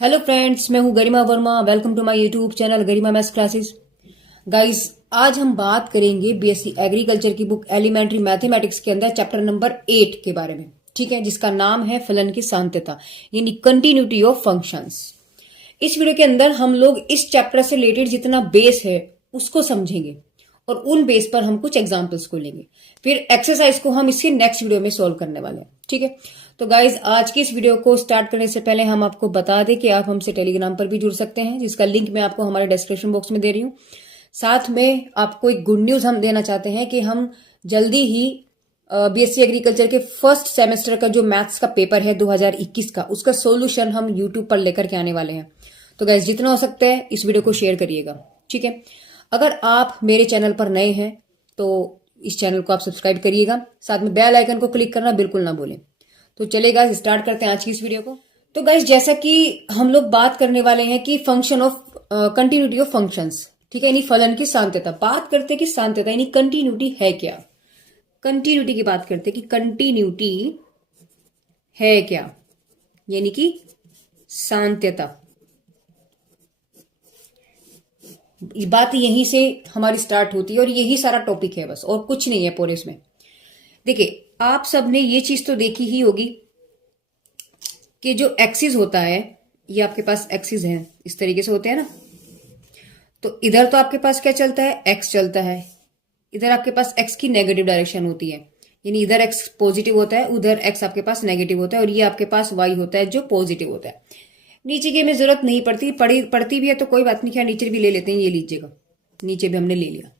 Hello friends, मैं हूं Garima Verma. Welcome to my YouTube channel Garima maths classes. Guys, आज हम बात करेंगे बीएससी एग्रीकल्चर की बुक एलिमेंट्री मैथमेटिक्स के अंदर चैप्टर नंबर 8 के बारे में। ठीक है, जिसका नाम है फलन की सांत्यता यानी कंटिन्यूटी ऑफ फंक्शंस। इस वीडियो के अंदर हम लोग इस चैप्टर से रिलेटेड जितना बेस है उसको समझेंगे और उन बेस पर हम कुछ एग्जाम्पल्स को लेंगे। फिर एक्सरसाइज को हम इसके नेक्स्ट वीडियो में सोल्व करने वाले हैं। ठीक है, तो गाइज आज की इस वीडियो को स्टार्ट करने से पहले हम आपको बता दें कि आप हमसे टेलीग्राम पर भी जुड़ सकते हैं, जिसका लिंक मैं आपको हमारे डिस्क्रिप्शन बॉक्स में दे रही हूँ। साथ में आपको एक गुड न्यूज हम देना चाहते हैं कि हम जल्दी ही बीएससी एग्रीकल्चर के फर्स्ट सेमेस्टर का जो मैथ्स का पेपर है 2021 का, उसका सोल्यूशन हम यूट्यूब पर लेकर के आने वाले हैं। तो गाइज जितना हो सकता है इस वीडियो को शेयर करिएगा। ठीक है, अगर आप मेरे चैनल पर नए हैं तो इस चैनल को आप सब्सक्राइब करिएगा, साथ में बेल आइकन को क्लिक करना बिल्कुल ना भूलें। तो चलेगा, स्टार्ट करते हैं आज की इस वीडियो को। तो गाइस, जैसा कि हम लोग बात करने वाले हैं कि function of continuity of functions. ठीक है, यानी फलन की सांत्यता। बात करते हैं कि सांत्यता यानी कंटिन्यूटी है क्या। कंटिन्यूटी की बात करते हैं कि कंटिन्यूटी है क्या, यानी कि सांत्यता। बात यहीं से हमारी स्टार्ट होती है और यही सारा टॉपिक है, बस और कुछ नहीं है पूरे इसमें। देखिए, आप सबने ये चीज तो देखी ही होगी कि जो एक्सिस होता है, ये आपके पास एक्सिस है, इस तरीके से होते हैं ना। तो इधर तो आपके पास क्या चलता है, एक्स चलता है। इधर आपके पास एक्स की नेगेटिव डायरेक्शन होती है, यानी इधर एक्स पॉजिटिव होता है, उधर एक्स आपके पास नेगेटिव होता है, और ये आपके पास वाई होता है जो पॉजिटिव होता है। नीचे की हमें जरूरत नहीं पड़ती, पड़ती भी है तो कोई बात नहीं, क्या नीचे भी ले लेते हैं। ये लीजिएगा, नीचे भी हमने ले लिया।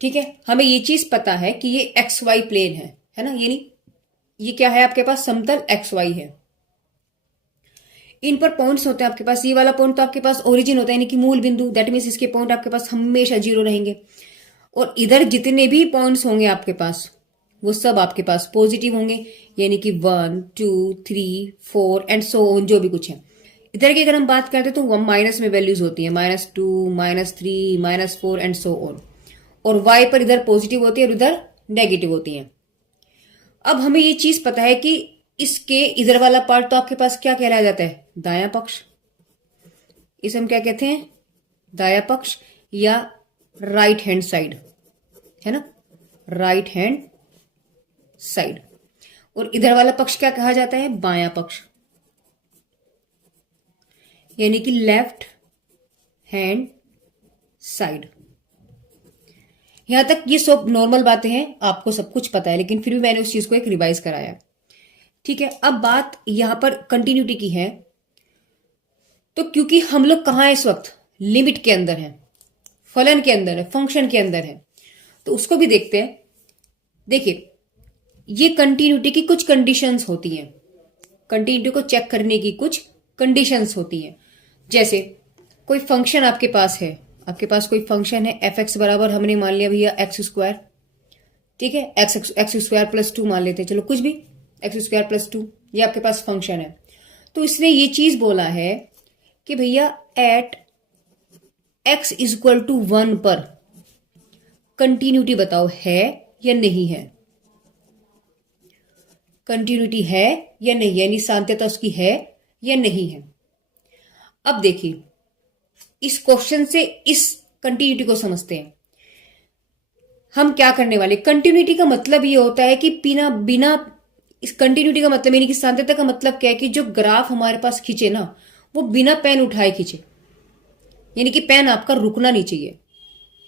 ठीक है, हमें ये चीज पता है कि ये एक्स वाई प्लेन है ना, यानी ये क्या है आपके पास, समतल एक्स वाई है। इन पर पॉइंट्स होते हैं आपके पास। ये वाला पॉइंट तो आपके पास ओरिजिन होता है, यानी कि मूल बिंदु। दैट मीन्स इसके पॉइंट आपके पास हमेशा 0 रहेंगे। और इधर जितने भी पॉइंट्स होंगे आपके पास, वो सब आपके पास पॉजिटिव होंगे, यानी कि 1 2 3 4 एंड सो ऑन, जो भी कुछ है। इधर की अगर हम बात करते हैं तो माइनस में वैल्यूज होती है, -2 -3 -4 एंड सो ऑन। और वाई पर इधर पॉजिटिव होती है और इधर नेगेटिव होती है। अब हमें ये चीज पता है कि इसके इधर वाला पार्ट तो आपके पास क्या कहलाया जाता है, दायां पक्ष। इसे हम क्या कहते हैं, दायां पक्ष या राइट हैंड साइड, है ना, राइट हैंड साइड। और इधर वाला पक्ष क्या कहा जाता है, बायां पक्ष, यानी कि लेफ्ट हैंड साइड। यहां तक ये सब नॉर्मल बातें हैं, आपको सब कुछ पता है, लेकिन फिर भी मैंने उस चीज को एक रिवाइज कराया। ठीक है, अब बात यहां पर कंटिन्यूटी की है। तो क्योंकि हम लोग कहां है इस वक्त, लिमिट के अंदर है, फलन के अंदर है, फंक्शन के अंदर है, तो उसको भी देखते हैं। देखिए, ये कंटिन्यूटी की कुछ कंडीशंस होती हैं। कंटिन्यूटी को चेक करने की कुछ कंडीशंस होती हैं। जैसे कोई फंक्शन आपके पास है, आपके पास कोई फंक्शन है एफ एक्स बराबर, हमने मान लिया भैया एक्स स्क्वायर। ठीक है, एक्स स्क्वायर प्लस 2 मान लेते हैं, चलो कुछ भी, एक्स स्क्वायर प्लस 2, ये आपके पास फंक्शन है। तो इसने ये चीज बोला है कि भैया एट एक्स इक्वल टू 1 पर कंटिन्यूटी बताओ, है या नहीं है। कंटिन्यूटी है या नहीं, यानी सांत्यता उसकी है या नहीं है। अब देखिए, इस क्वेश्चन से इस कंटिन्यूटी को समझते हैं। हम क्या करने वाले, कंटिन्यूटी का मतलब ये होता है कि बिना इस कंटिन्यूटी का मतलब, यानी कि सांत्यता का मतलब क्या है कि जो ग्राफ हमारे पास खींचे ना, वो बिना पेन उठाए खींचे, यानी कि पेन आपका रुकना नहीं चाहिए।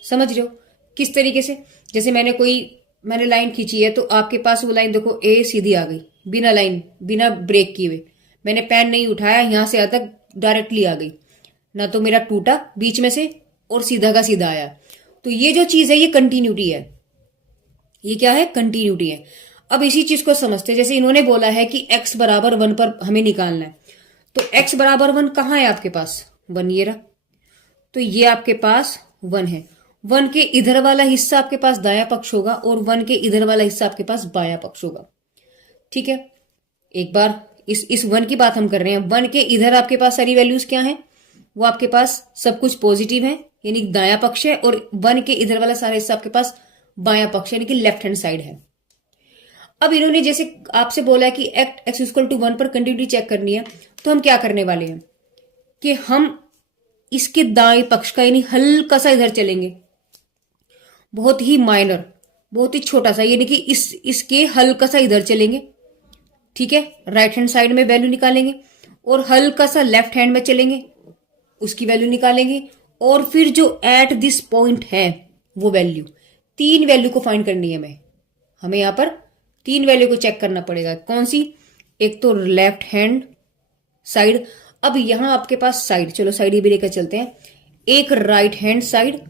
समझ रहे हो किस तरीके से, जैसे मैंने लाइन खींची है तो आपके पास वो लाइन देखो, ए सीधी आ गई बिना लाइन, बिना ब्रेक किए हुए। मैंने पेन नहीं उठाया, यहां से यहां तक डायरेक्टली आ गई, ना तो मेरा टूटा बीच में से और सीधा का सीधा आया। तो ये जो चीज है ये कंटिन्यूटी है। ये क्या है, कंटिन्यूटी है। अब इसी चीज को समझते हैं। जैसे इन्होंने बोला है कि x बराबर 1 पर हमें निकालना है, तो x बराबर 1 कहां है आपके पास, 1 ये रहा। तो ये आपके पास 1 है। 1 के इधर वाला हिस्सा आपके पास दायां पक्ष होगा और 1 के इधर वाला हिस्सा आपके पास बायां पक्ष होगा। ठीक है, एक बार इस 1 की बात हम कर रहे हैं। 1 के इधर आपके पास सारी वैल्यूज क्या है, वो आपके पास सब कुछ पॉजिटिव है, यानी दायां पक्ष है। और 1 के इधर वाला सारा हिस्सा आपके पास बायां पक्ष, यानी कि लेफ्ट हैंड साइड है। अब इन्होंने जैसे आपसे बोला है कि एक्स इक्वल टू 1 पर कंटिन्यूटी चेक करनी है, तो हम क्या करने वाले हैं, कि हम इसके दाएं पक्ष का यानी हल्का सा इधर चलेंगे, बहुत ही माइनर, बहुत ही छोटा सा, यानी कि इसके हल्का सा इधर चलेंगे, ठीक है, राइट हैंड साइड में वैल्यू निकालेंगे, और हल्का सा लेफ्ट हैंड में चलेंगे, उसकी वैल्यू निकालेंगे, और फिर जो एट दिस पॉइंट है वो वैल्यू, 3 वैल्यू को फाइंड करनी है हमें यहां पर 3 वैल्यू को चेक करना पड़ेगा। कौन सी? एक तो लेफ्ट हैंड साइड, अब यहां आपके पास साइड, चलो साइड ये भी लेकर चलते हैं, एक राइट हैंड साइड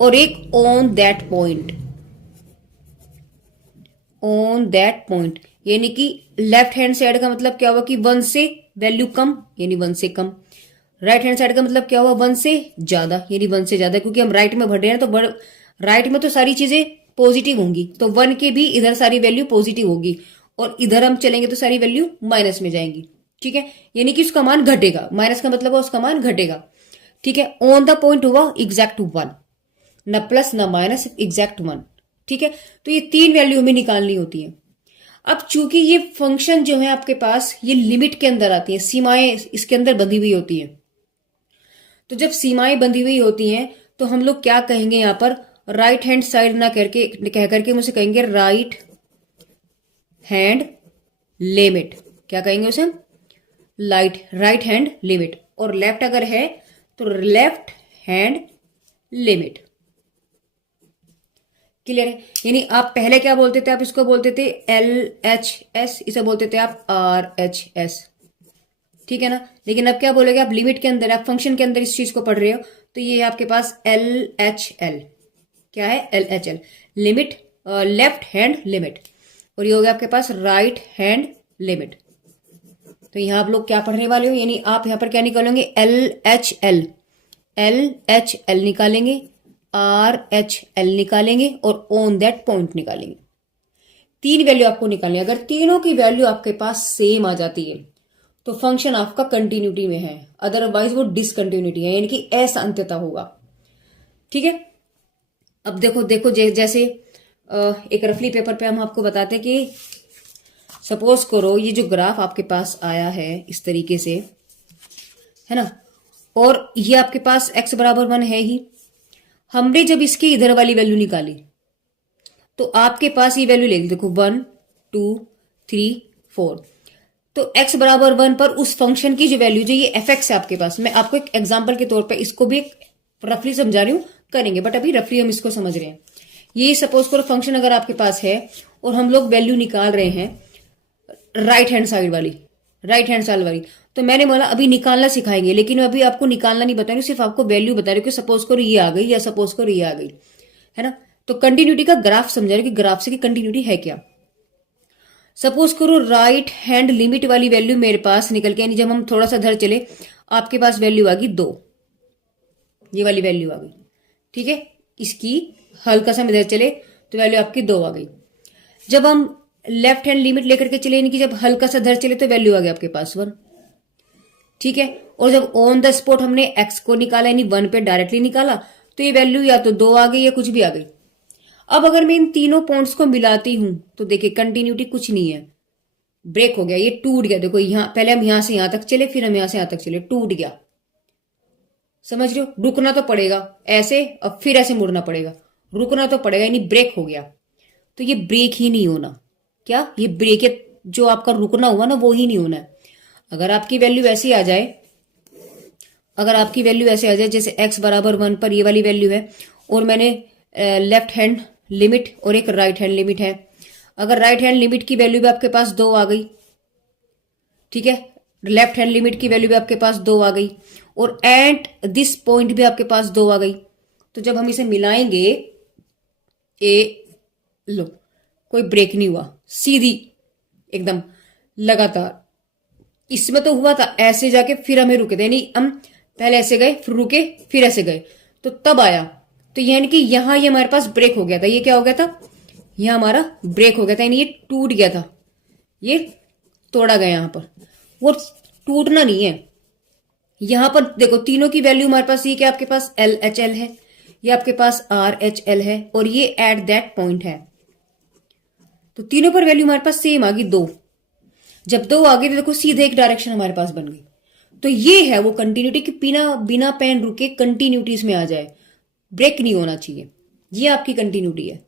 और एक on that point, on that point, यानी कि लेफ्ट हैंड साइड का मतलब क्या हुआ कि 1 से वैल्यू कम, यानी 1 से कम। राइट हैंड साइड का मतलब क्या हुआ? 1 से ज्यादा, यानी 1 से ज्यादा, क्योंकि हम राइट में बढ़ रहे हैं तो राइट में तो सारी चीजें पॉजिटिव होंगी, तो 1 के भी इधर सारी वैल्यू पॉजिटिव होगी, और इधर हम चलेंगे तो सारी वैल्यू माइनस में जाएंगी, ठीक है, यानी कि उसका मान घटेगा, माइनस का मतलब है उसका मान घटेगा, ठीक है। ऑन द पॉइंट हुआ एग्जैक्ट 1, न प्लस न माइनस, एग्जैक्ट 1, ठीक है। तो ये 3 वैल्यू हमें निकालनी होती है। अब चूंकि ये फंक्शन जो है आपके पास ये लिमिट के अंदर आती है, सीमाएं इसके अंदर बंधी हुई होती है, तो जब सीमाएं बंधी हुई होती हैं तो हम लोग क्या कहेंगे यहां पर, राइट हैंड साइड ना करके कह करके मुझे कहेंगे राइट हैंड लिमिट, क्या कहेंगे उसे? राइट हैंड लिमिट, और लेफ्ट अगर है तो लेफ्ट हैंड लिमिट, क्लियर है। यानी आप पहले क्या बोलते थे? आप इसको बोलते थे LHS, इसे बोलते थे आप RHS, ठीक है ना। लेकिन अब क्या बोलोगे आप? लिमिट के अंदर, आप फंक्शन के अंदर इस चीज को पढ़ रहे हो, तो ये आपके पास LHL, क्या है? LHL, limit, left hand limit, और ये हो गया आपके पास राइट हैंड लिमिट। तो यहां आप लोग क्या पढ़ने वाले हो, यानी आप यहां पर क्या निकालेंगे? LHL निकालेंगे, RHL निकालेंगे, और ऑन दैट पॉइंट निकालेंगे। 3 वैल्यू आपको निकालनी है। अगर तीनों की वैल्यू आपके पास सेम आ जाती है तो फंक्शन आपका कंटिन्यूटी में है, अदरवाइज वो डिसकंटिन्यूटी है, यानी कि असंत्यता होगा, ठीक है। अब देखो जैसे एक रफली पेपर पे हम आपको बताते हैं कि सपोज करो ये जो ग्राफ आपके पास आया है इस तरीके से, है ना, और ये आपके पास x बराबर 1 है ही, हमने जब इसकी इधर वाली वैल्यू निकाली तो आपके पास ये वैल्यू लेगी, देखो 1 2 3 4, तो x बराबर 1 पर उस फंक्शन की जो वैल्यू, जो ये fx है आपके पास, मैं आपको एक एग्जांपल के तौर पे इसको भी रफली समझा रही हूं, करेंगे बट अभी रफली हम इसको समझ रहे हैं। ये सपोज करो फंक्शन अगर आपके पास है और हम लोग वैल्यू निकाल रहे हैं राइट हैंड साइड वाली, तो मैंने बोला अभी निकालना सिखाएंगे, लेकिन अभी आपको निकालना नहीं बताएंगे, सिर्फ आपको वैल्यू बता रहे कि सपोज करो ये आ गई या सपोज करो ये आ गई, है ना। तो कंटिन्यूटी का ग्राफ समझा रहे कि ग्राफ से की कंटिन्यूटी है क्या। सपोज करो राइट हैंड लिमिट वाली वैल्यू मेरे पास निकल के, यानी जब हम थोड़ा सा इधर चले आपके पास वैल्यू आ गई 2, ये वाली वैल्यू आ गई, ठीक है। इसकी हल्का सा इधर चले तो वैल्यू आपकी 2 आ गई। जब हम लेफ्ट हैंड लिमिट लेकर के चले, यानी कि जब हल्का सा इधर चले तो वैल्यू आ गई आपके पास 1, ठीक है। और जब ऑन द स्पॉट हमने x को निकाला, यानी 1 पे डायरेक्टली निकाला, तो ये वैल्यू या तो 2 आ गई या कुछ भी आ गई। अब अगर मैं इन तीनों पॉइंट्स को मिलाती हूं तो देखिए कंटिन्यूटी कुछ नहीं है, ब्रेक हो गया, ये टूट गया। देखो यहां पहले हम यहां से यहां तक चले, फिर हम यहां से यहां तक चले, टूट गया, समझ रहे हो। रुकना तो पड़ेगा ऐसे, अब फिर ऐसे मुड़ना पड़ेगा, रुकना तो पड़ेगा, यानी ब्रेक हो गया। तो ये ब्रेक ही नहीं होना, क्या ये ब्रेक है? जो आपका रुकना हुआ ना वो ही नहीं होना है। अगर आपकी वैल्यू ऐसी आ जाए, अगर आपकी वैल्यू ऐसे आ जाए जैसे x बराबर 1 पर ये वाली वैल्यू है, और मैंने लेफ्ट हैंड लिमिट और एक राइट हैंड लिमिट है, अगर राइट हैंड लिमिट की वैल्यू भी आपके पास 2 आ गई, ठीक है, लेफ्ट हैंड लिमिट की वैल्यू भी आपके पास 2 आ गई, और एट दिस पॉइंट भी आपके पास 2 आ गई, तो जब हम इसे मिलाएंगे, लो कोई ब्रेक नहीं हुआ, सीधी एकदम लगातार। इसमें तो हुआ था ऐसे जाके फिर हमें रुके थे, यानी हम पहले ऐसे गए फिर रुके फिर ऐसे गए, तो तब आया। तो यानी कि यहां ये हमारे पास ब्रेक हो गया था, ये क्या हो गया था? यहां हमारा ब्रेक हो गया था, यानी ये टूट गया था, ये तोड़ा गया। यहां पर वो टूटना नहीं है। यहां पर देखो तीनों की वैल्यू हमारे पास, ये क्या आपके पास LHL है, ये आपके पास RHL है, और ये एट दैट पॉइंट है। तो तीनों पर वैल्यू हमारे पास सेम आ गई 2। जब 2 आ गई तो देखो सीधे एक डायरेक्शन हमारे पास बन गई। तो ये है वो कंटिन्यूटी कि बिना बिना पेन रुके कंटिन्यूटी इसमें आ जाए, ब्रेक नहीं होना चाहिए, ये आपकी कंटिन्यूटी है।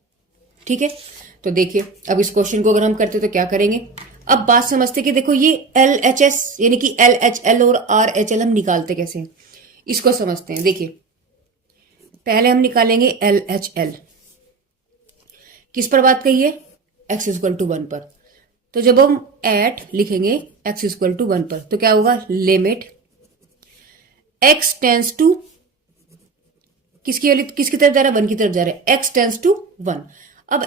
ठीक है, तो देखिए अब इस क्वेश्चन को अगर हम करते तो क्या करेंगे। अब बात समझते कि देखो ये LHS यानी कि LHL और RHL हम निकालते कैसे हैं, इसको समझते हैं। देखिए पहले हम निकालेंगे LHL, किस पर बात कही है, x इक्वल टू 1 पर। तो जब हम एट लिखेंगे x इक्वल टू 1 पर तो क्या होगा, लिमिट x टेंस टू किसकी तरफ जा रहा है, 1 की तरफ जा रहा है, x टेंस टू 1। अब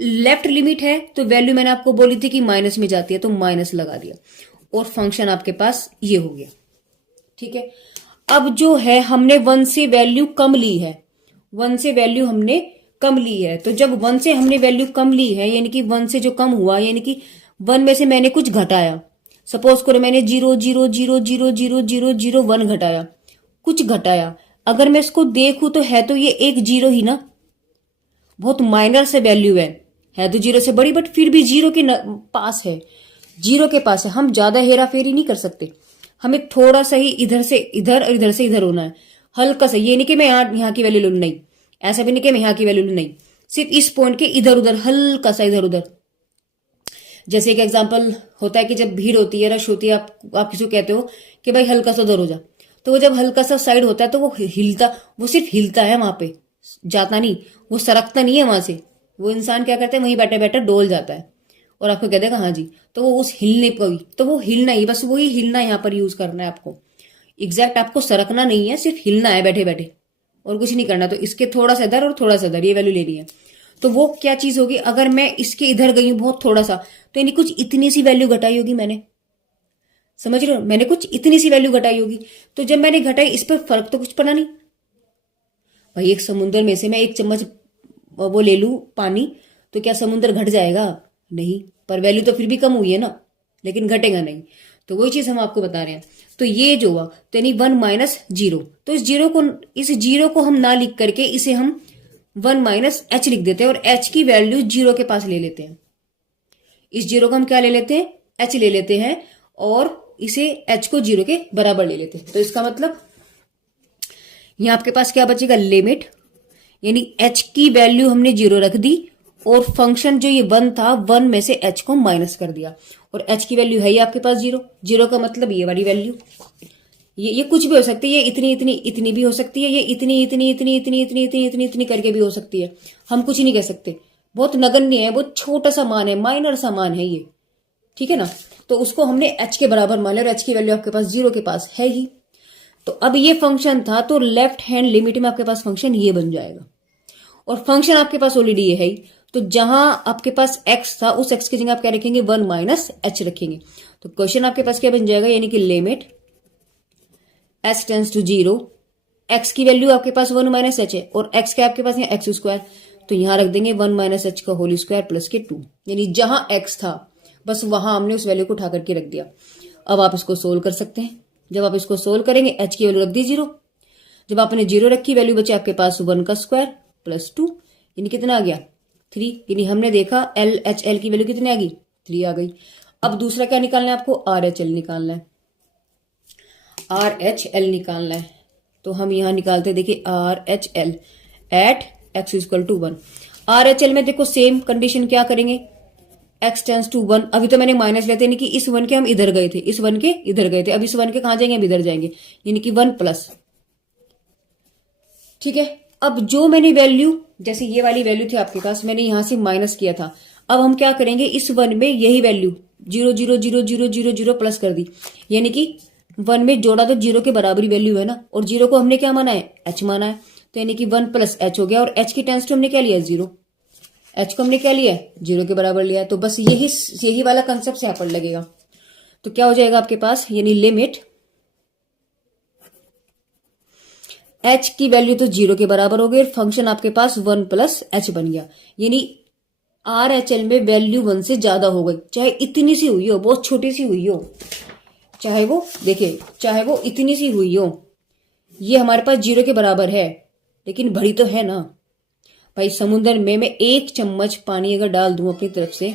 लेफ्ट लिमिट है तो वैल्यू मैंने आपको बोली थी कि माइनस में जाती है तो माइनस लगा दिया और फंक्शन आपके पास ये हो गया। ठीक है, अब जो है हमने 1 से वैल्यू कम ली है, 1 से वैल्यू हमने कम ली है, तो जब 1 से हमने वैल्यू कम ली है यानी कि 1 से जो कम हुआ यानी कि 1 में से मैंने कुछ घटाया, सपोज करो मैंने 0.0000001 घटाया, कुछ घटाया, अगर मैं इसको देखूं तो है तो ये एक जीरो ही ना, बहुत माइनर से वैल्यू है तो जीरो से बड़ी, बट फिर भी जीरो के पास है, जीरो के पास है। हम ज्यादा हेरा फेरी नहीं कर सकते, हमें थोड़ा सा ही इधर से इधर और इधर से इधर होना है, हल्का सा। ये नहीं कि मैं यहाँ की वैल्यू लूं, नहीं, ऐसा भी नहीं कि मैं यहाँ की वैल्यू लूं, नहीं, सिर्फ इस पॉइंट के इधर उधर हल्का सा इधर उधर। जैसे एक एग्जाम्पल होता है कि जब भीड़ होती है, रश होती है, आप किसी को कहते हो कि भाई हल्का सा उधर हो जा, तो वो जब हल्का सा साइड होता है तो वो हिलता, वो सिर्फ हिलता है, वहां पे जाता नहीं, वो सरकता नहीं है वहां से। वो इंसान क्या करता है, वहीं बैठे बैठे डोल जाता है और आपको कह देगा हाँ जी, तो वो उस हिलने को ही, तो वो हिलना ही, बस वही हिलना यहाँ पर यूज करना है आपको। एग्जैक्ट आपको सरकना नहीं है, सिर्फ हिलना है बैठे बैठे और कुछ नहीं करना। तो इसके थोड़ा सा इधर और थोड़ा सा इधर ये वैल्यू लेनी है। तो वो क्या चीज होगी, अगर मैं इसके इधर गई हूं बहुत थोड़ा सा, तो यानी कुछ इतनी सी वैल्यू घटाई होगी मैंने, समझ रहे हो, मैंने कुछ इतनी सी वैल्यू घटाई होगी। तो जब मैंने घटाई इस पर फर्क तो कुछ पड़ा नहीं भाई। एक समुद्र में से मैं 1 चम्मच वो ले लूं पानी तो क्या समुद्र घट जाएगा, नहीं, पर वैल्यू तो फिर भी कम हुई है ना, लेकिन घटेगा नहीं। तो वही चीज हम आपको बता रहे हैं। तो ये जो हुआ तो यानी 1 माइनस 0, तो इस जीरो को हम ना लिख करके इसे हम 1 माइनस h लिख देते हैं और h की वैल्यू 0 के पास ले लेते हैं। इस 0 को हम क्या ले लेते हैं, h ले लेते हैं और इसे h को 0 के बराबर ले लेते हैं। तो इसका मतलब यहां आपके पास क्या बचेगा, लिमिट, यानी h की वैल्यू हमने 0 रख दी और फंक्शन जो ये 1 था 1 में से h को माइनस कर दिया और h की वैल्यू है ही आपके पास 0। 0 का मतलब ये वाली वैल्यू, ये कुछ भी हो सकती है, ये इतनी भी हो सकती है, ये इतनी करके भी हो सकती है, हम कुछ नहीं कह सकते। बहुत नगण्य है, बहुत छोटा सा मान है, माइनर सा मान है ये, ठीक है ना। तो उसको हमने h के बराबर मान लिया और h की वैल्यू आपके पास 0 के पास है ही। तो अब ये फंक्शन था तो लेफ्ट हैंड लिमिट में आपके पास फंक्शन ये बन जाएगा और फंक्शन आपके पास ऑलरेडी ये है ही। तो जहां आपके पास x था उस x की जगह आप क्या रखेंगे, 1 माइनस h रखेंगे। तो क्वेश्चन आपके पास क्या बन जाएगा, यानी कि limit h tends to 0, x की वैल्यू आपके पास 1 माइनस h है और x के आपके पास है x स्क्वायर, तो यहां रख देंगे 1 माइनस h का होल स्क्वायर प्लस के 2, यानी जहां x था बस वहां हमने उस वैल्यू को उठा करके रख दिया। अब आप इसको सोल्व कर सकते हैं। जब आप इसको सोल्व करेंगे h की वैल्यू रख दी 0, जब आपने 0 रखी वैल्यू बचे आपके पास 1 का स्क्वायर प्लस 2, यानी कितना आ गया 3, यानी हमने देखा LHL की वैल्यू कितनी आ गई, 3 आ गई। अब दूसरा क्या निकालना है आपको, RHL निकालना है, RHL निकालना है। तो हम यहां निकालते हैं, देखिए RHL at x equal to 1। RHL में देखो सेम कंडीशन क्या करेंगे, x टेंस टू 1, अभी तो मैंने माइनस लेते यानी कि इस 1 के हम इधर गए थे, इस 1 के इधर गए थे, अब इस 1 के कहां जाएंगे, अब इधर जाएंगे, यानी कि 1 प्लस, ठीक है। अब जो मैंने वैल्यू, जैसे ये वाली वैल्यू थी आपके पास, मैंने यहां से माइनस किया था, अब हम क्या करेंगे, इस 1 में यही वैल्यू 0.00000 प्लस कर दी, यानी कि 1 में जोड़ा तो 0 के बराबरी वैल्यू है ना, और 0 को हमने क्या माना है, h माना है, तो यानी कि 1 प्लस h हो गया और h की टेंस टू हमने क्या लिया, 0, h को हमने क्या लिया, 0 के बराबर लिया। तो बस यही वाला कंसेप्ट यहां पर लगेगा। तो क्या हो जाएगा आपके पास, यानी लिमिट h की वैल्यू तो 0 के बराबर हो गई और फंक्शन आपके पास 1 प्लस h बन गया, यानी RHL में वैल्यू 1 से ज्यादा हो गई, चाहे इतनी सी हुई हो, बहुत छोटी सी हुई हो, चाहे वो देखिए चाहे वो इतनी सी हुई हो, ये हमारे पास 0 के बराबर है लेकिन भरी तो है ना भाई। समुद्र में मैं 1 चम्मच पानी अगर डाल दूं अपनी तरफ से,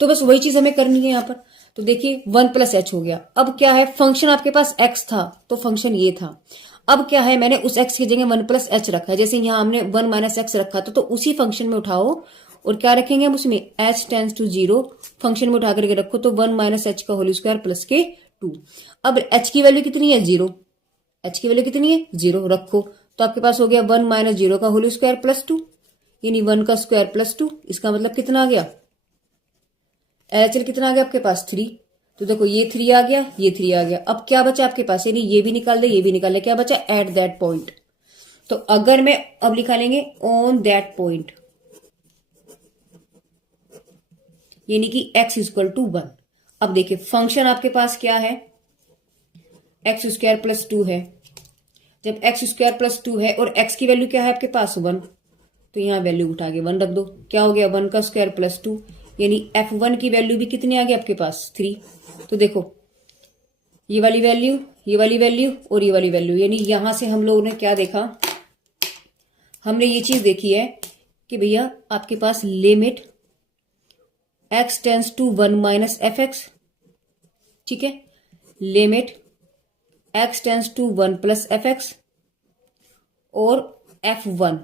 तो बस वही चीज हमें करनी है यहाँ पर। तो देखिए 1+h हो गया। अब क्या है, फंक्शन आपके पास x था तो फंक्शन ये था। अब क्या है, मैंने उस x की जगह 1+h रखा है। जैसे यहाँ हमने 1 - x रखा था, तो उसी फंक्शन में उठाओ और क्या रखेंगे हम उसमें, h टेंस टू 0 फंक्शन में उठा करके रखो, तो 1 - h का होल स्क्वायर प्लस के 2। अब h की वैल्यू कितनी है, 0। h की वैल्यू कितनी है, 0 रखो, तो आपके पास हो गया 1 - 0 का होल स्क्वायर प्लस 2, यानी 1 का स्क्वायर प्लस 2। इसका मतलब कितना आ गया, LHL कितना आ गया आपके पास, 3। तो देखो ये 3 आ गया, ये 3 आ गया। अब क्या बचा आपके पास, यानी ये भी निकाल दे, ये भी निकाल दे, क्या बचा, एट दैट पॉइंट। तो अगर मैं अब लिखा लेंगे ऑन दैट पॉइंट, यानी कि x इक्वल टू 1। अब देखिए फंक्शन आपके पास क्या है, एक्स स्क्वायर प्लस 2 है। जब एक्स स्क्वायर प्लस 2 है और x की वैल्यू क्या है आपके पास, 1, तो यहां वैल्यू उठा के 1 रख दो। क्या हो गया, 1 का स्क्वायर प्लस 2, यानी f1 की वैल्यू भी कितनी आ गई आपके पास, 3। तो देखो ये वाली वैल्यू, ये वाली वैल्यू और ये वाली वैल्यू, यानी यहां से हम लोगों ने क्या देखा, हमने ये चीज देखी है कि भैया आपके पास limit x tends to 1 - fx, ठीक है, limit x tends to 1 + fx और f1,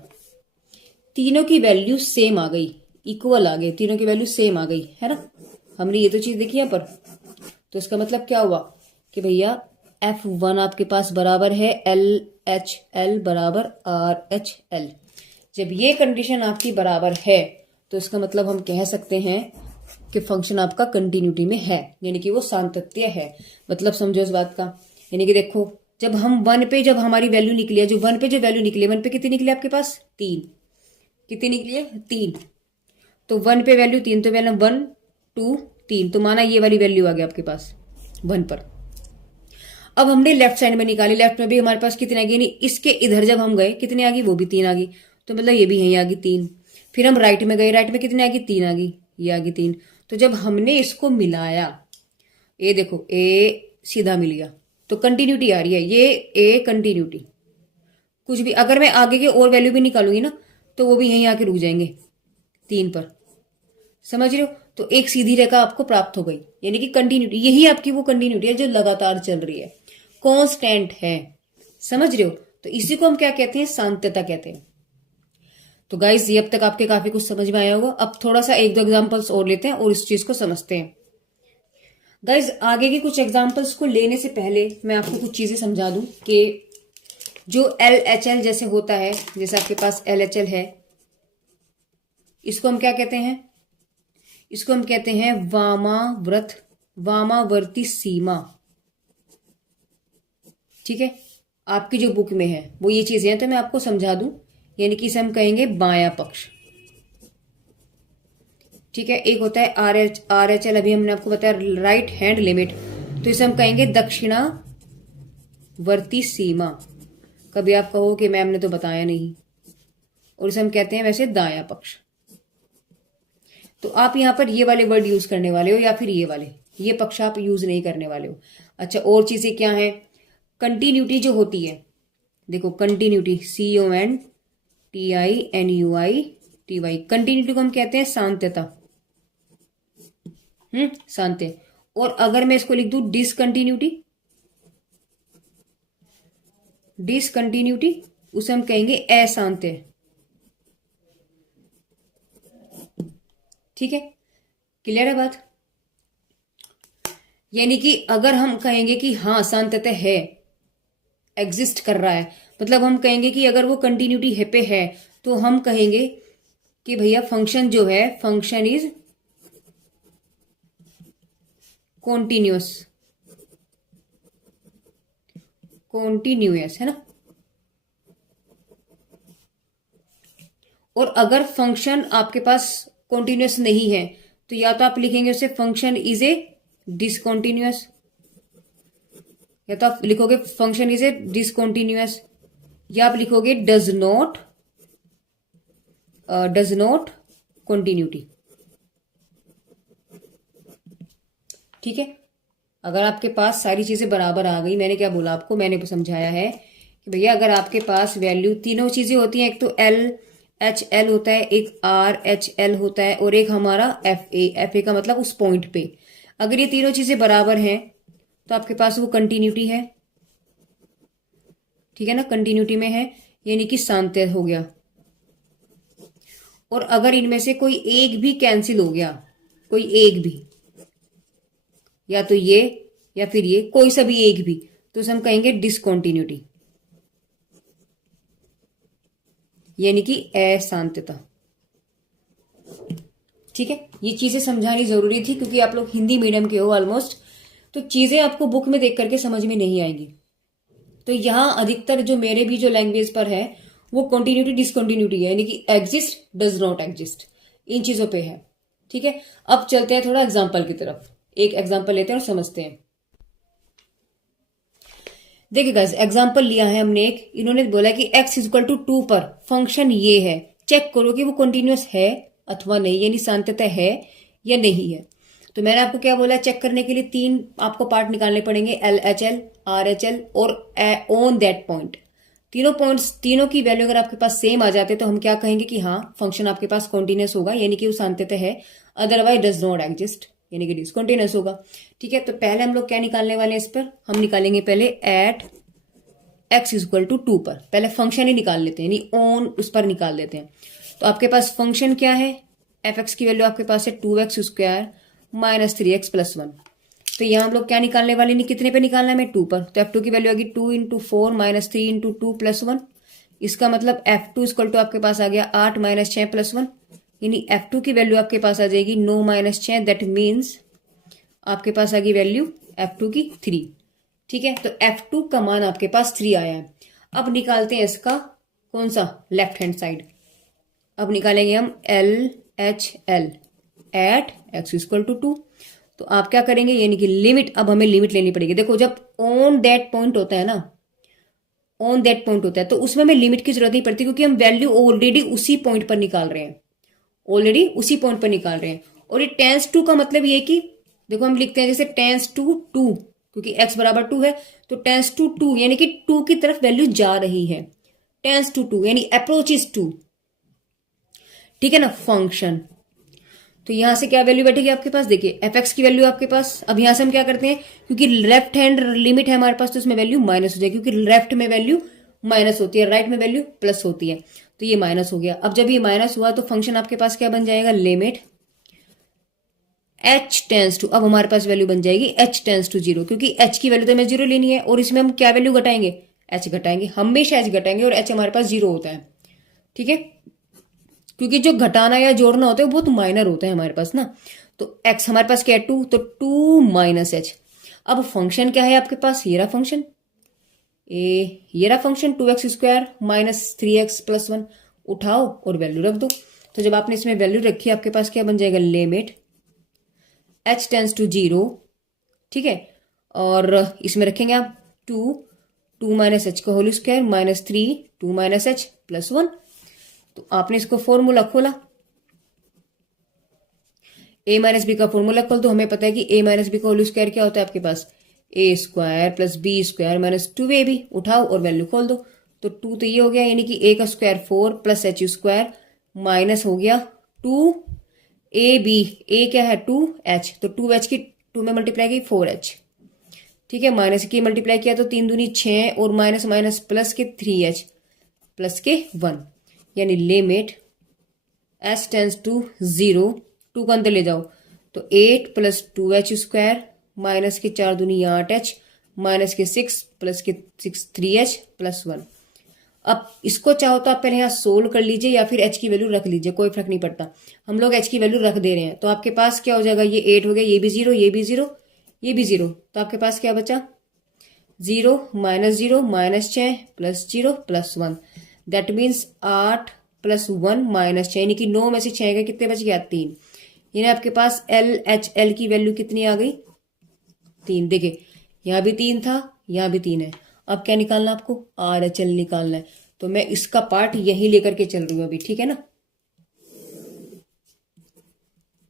तीनों की वैल्यू सेम आ गई, इक्वल आ गई, तीनों की वैल्यू सेम आ गई, है ना। हमने ये तो चीज देखी यहाँ पर। तो इसका मतलब क्या हुआ कि भैया f1 आपके पास बराबर है LHL बराबर RHL। जब ये कंडीशन आपकी बराबर है तो इसका मतलब हम कह सकते हैं कि फंक्शन आपका कंटिन्यूटी में है, यानी कि वो सातत्य है। मतलब समझो इस बात का, यानी कि देखो जब हम 1 पे जब हमारी वैल्यू निकली है, जो 1 पे जो वैल्यू निकली है, 1 पे कितनी निकली आपके पास, 3। कितनी निकली है, 3। तो 1 पे वैल्यू 3, तो वैल्यू 1 2 3, तो माना ये वाली वैल्यू आ गई आपके पास 1 पर। अब हमने लेफ्ट साइड में निकाली, लेफ्ट में भी हमारे पास कितनी आ गई, यानी इसके इधर जब हम गए कितनी आ गई, वो भी 3 आ गई, तो मतलब ये भी यहीं आ गई 3। फिर हम राइट में गए, राइट में कितनी आ गई, 3 आ गई, ये आ गई 3। तो जब हमने इसको मिलाया, ए देखो ए सीधा मिल गया, तो कंटिन्यूटी आ रही है, ये ए कंटिन्यूटी। कुछ भी अगर मैं आगे के और वैल्यू भी निकालूंगी ना, तो वो भी यहीं आके रुक जाएंगे 3 पर, समझ रहे हो। तो एक सीधी रेखा आपको प्राप्त हो गई, यानी कि कंटिन्यूटी, यही आपकी वो कंटिन्यूटी है जो लगातार चल रही है, कांस्टेंट है, समझ रहे हो। तो इसी को हम क्या कहते हैं, सांत्यता कहते हैं। तो गाइस ये अब तक आपके काफी कुछ समझ में आया होगा। अब थोड़ा सा 1-2 एग्जांपल्स और लेते हैं और इस चीज को समझते हैं। गाइस आगे के कुछ एग्जांपल्स को लेने से पहले मैं आपको कुछ चीजें समझा दूं कि जो LHL जैसे होता है, जैसे आपके पास LHL है, इसको हम क्या कहते हैं, इसको हम कहते हैं वामावर्ती सीमा, ठीक है। आपकी जो बुक में है वो ये चीजें हैं, तो मैं आपको समझा दूं, यानी कि इसे हम कहेंगे बायां पक्ष, ठीक है। एक होता है RHL, अभी हमने आपको बताया राइट हैंड लिमिट, तो इसे हम कहेंगे दक्षिणावर्ती सीमा। कभी आप कहो कि मैम ने तो बताया नहीं, और इसे हम कहते हैं वैसे दायां पक्ष। तो आप यहां पर ये वाले वर्ड यूज करने वाले हो या फिर ये वाले, ये पक्ष आप यूज नहीं करने वाले हो। अच्छा और चीजें क्या है, कंटिन्यूटी जो होती है, देखो कंटिन्यूटी CONTINUITY, कंटिन्यूटी को हम कहते हैं सांत्यता, सांत्य। और अगर मैं इसको लिख दूं डिसकंटिन्यूटी, उसे हम कहेंगे अशांत्य, ठीक है। क्लियर है बात। यानी कि अगर हम कहेंगे कि हाँ शांतता है, एग्जिस्ट कर रहा है, मतलब हम कहेंगे कि अगर वो कंटिन्यूटी है पे है, तो हम कहेंगे कि भैया फंक्शन जो है, फंक्शन इज कॉन्टिन्यूअस, है ना। और अगर फंक्शन आपके पास कॉन्टिन्यूअस नहीं है, तो या तो आप लिखेंगे उसे फंक्शन इज ए डिसकॉन्टिन्यूअस, या तो आप लिखोगे फंक्शन इज ए डिसकॉन्टिन्यूअस, या आप लिखोगे डज नॉट कॉन्टिन्यूटी, ठीक है। अगर आपके पास सारी चीजें बराबर आ गई, मैंने क्या बोला आपको, मैंने समझाया है कि भैया अगर आपके पास वैल्यू तीनों चीजें होती हैं, एक तो LHL होता है, एक RHL होता है, और एक हमारा FA का मतलब उस पॉइंट पे। अगर ये तीनों चीजें बराबर हैं तो आपके पास वो कंटिन्यूटी है, ठीक है ना, कंटिन्यूटी में है, यानी कि साम्यता हो गया। और अगर इनमें से कोई एक भी कैंसिल हो गया, कोई एक भी, या तो ये या फिर ये, कोई सा भी एक भी, तो उसे हम कहेंगे डिसकंटिन्यूटी, यानी कि असांतता। ठीक है, ये चीजें समझानी जरूरी थी क्योंकि आप लोग हिंदी मीडियम के हो ऑलमोस्ट, तो चीजें आपको बुक में देख करके समझ में नहीं आएंगी। तो यहां अधिकतर जो मेरे भी जो लैंग्वेज पर है वो कंटिन्यूटी डिसकंटिन्यूटी है, यानी कि एग्जिस्ट डज नॉट एग्जिस्ट, इन चीजों पे है। ठीक है, अब चलते हैं थोड़ा एग्जाम्पल की तरफ, एक एग्जाम्पल लेते हैं और समझते हैं। देखिए गाइस, एग्जाम्पल लिया है हमने एक, इन्होंने बोला कि x इक्वल टू 2 पर फंक्शन ये है, चेक करो कि वो कंटिन्यूअस है अथवा नहीं, यानी सान्तता है या नहीं है। तो मैंने आपको क्या बोला, चेक करने के लिए 3 आपको पार्ट निकालने पड़ेंगे, LHL, RHL और ऑन दैट पॉइंट। तीनों पॉइंट्स, तीनों की वैल्यू अगर आपके पास सेम आ जाते तो हम क्या कहेंगे कि हाँ फंक्शन आपके पास कॉन्टिन्यूस होगा, यानी कि वो सान्तता है, अदरवाइज डज नॉट एग्जिस्ट, यानी कि डिसकंटिन्यूअस होगा। ठीक है, तो पहले हम लोग क्या निकालने वाले हैं इस पर, हम निकालेंगे पहले एट x इक्वल टू 2 पर, पहले फंक्शन ही निकाल लेते हैं, यानी ऑन उस पर निकाल लेते हैं। तो आपके पास फंक्शन क्या है, f(x) की वैल्यू आपके पास है 2x square minus 3x plus 1। तो यहाँ हम लोग क्या निकालने वाले, नहीं कितने पे निकालना है, हमें 2 पर। तो f2 की वैल्यू आएगी 2 इंटू 4 माइनस 3 इंटू 2 प्लस 1। इसका मतलब f2 इक्वल टू आपके पास आ गया 8 माइनस 6 प्लस 1, यानी f2 की वैल्यू आपके पास आ जाएगी 9 माइनस 6, दैट मीन्स आपके पास आ गई वैल्यू f2 की 3। ठीक है, तो f2 का मान आपके पास 3 आया है। अब निकालते हैं इसका कौन सा, लेफ्ट हैंड साइड। अब निकालेंगे हम LHL at x equal to 2। तो आप क्या करेंगे, यानी कि लिमिट, अब हमें लिमिट लेनी पड़ेगी। देखो जब ऑन दैट पॉइंट होता है ना, ऑन दैट पॉइंट होता है तो उसमें हमें लिमिट की जरूरत नहीं पड़ती, क्योंकि हम वैल्यू ऑलरेडी उसी पॉइंट पर निकाल रहे हैं, ऑलरेडी उसी पॉइंट पर निकाल रहे हैं। और ये टेंस टू का मतलब ये कि देखो हम लिखते हैं जैसे टेंस टू 2, क्योंकि x बराबर 2 है, तो टेंस टू 2 यानी कि 2 की तरफ वैल्यू जा रही है, टेंस टू 2 यानी अप्रोचेस 2। ठीक है ना, फंक्शन। तो यहां से क्या वैल्यू बैठेगी आपके पास, देखिए f(x) की वैल्यू आपके पास, अब यहां से हम क्या करते हैं, क्योंकि लेफ्ट हैंड लिमिट है हमारे पास तो उसमें वैल्यू माइनस हो जाएगी, क्योंकि लेफ्ट में वैल्यू माइनस होती है, राइट में वैल्यू प्लस होती है, तो ये माइनस हो गया। अब जब ये माइनस हुआ तो फंक्शन आपके पास क्या बन जाएगा, लिमिट h टेंस टू, अब हमारे पास वैल्यू बन जाएगी h टेंस टू 0, क्योंकि h की वैल्यू तो हमें 0 लेनी है, और इसमें हम क्या वैल्यू घटाएंगे, h घटाएंगे, हमेशा h घटाएंगे, और h हमारे पास 0 होता है। ठीक है, क्योंकि जो घटाना या जोड़ना होता है वो बहुत माइनर होता है हमारे पास ना। तो x हमारे पास क्या है 2, तो 2 माइनस h। अब फंक्शन क्या है आपके पास, ये रहा फंक्शन, ये रहा function 2x square minus 3x plus 1, उठाओ और वैल्यू रख दो। तो जब आपने इसमें वैल्यू रखी आपके पास क्या बन जाएगा, लिमिट h टेंस टू 0। ठीक है, और इसमें रखेंगे आप 2 माइनस h का whole square minus 3 2 minus h plus 1। तो आपने इसको फॉर्मूला खोला, a माइनस बी का फॉर्मूला खोल, तो हमें पता है कि a माइनस बी का होल स्क्वायर क्या होता है आपके पास, a square plus B square minus 2ab, उठाओ और वैल्यू खोल दो। तो 2 तो ये हो गया, यानी कि a का square 4 plus h square minus हो गया 2ab, a क्या है 2h, तो 2h की 2 में मल्टीप्लाई की 4h। ठीक है, माइनस की मल्टीप्लाई किया तो 3 दूनी 6 और माइनस माइनस प्लस के 3h प्लस के 1, यानी लिमिट h टेंस टू 0, 2 का अंदर ले जाओ तो 8 प्लस 2h स्क्वायर माइनस के 4 दूनी 8h माइनस के 6 प्लस के 6 3h प्लस 1। अब इसको चाहो तो आप पहले यहाँ सोल्व कर लीजिए या फिर h की वैल्यू रख लीजिए, कोई फर्क नहीं पड़ता, हम लोग h की वैल्यू रख दे रहे हैं। तो आपके पास क्या हो जाएगा, ये 8 हो गया, ये भी 0, ये भी 0, ये भी 0, तो आपके पास क्या बचा 0 minus 6 plus 0 plus 1, that means 8 plus 1 minus 6, यानी कि 9 में से 6 का कितने बच गया 3, यानी आपके पास LHL की वैल्यू कितनी आ गई 3। देखिए यहाँ भी 3 था, यहाँ भी 3 है। अब क्या निकालना आपको, RHL निकालना है, तो मैं इसका पार्ट यही लेकर के चल रही हूँ अभी, ठीक है ना,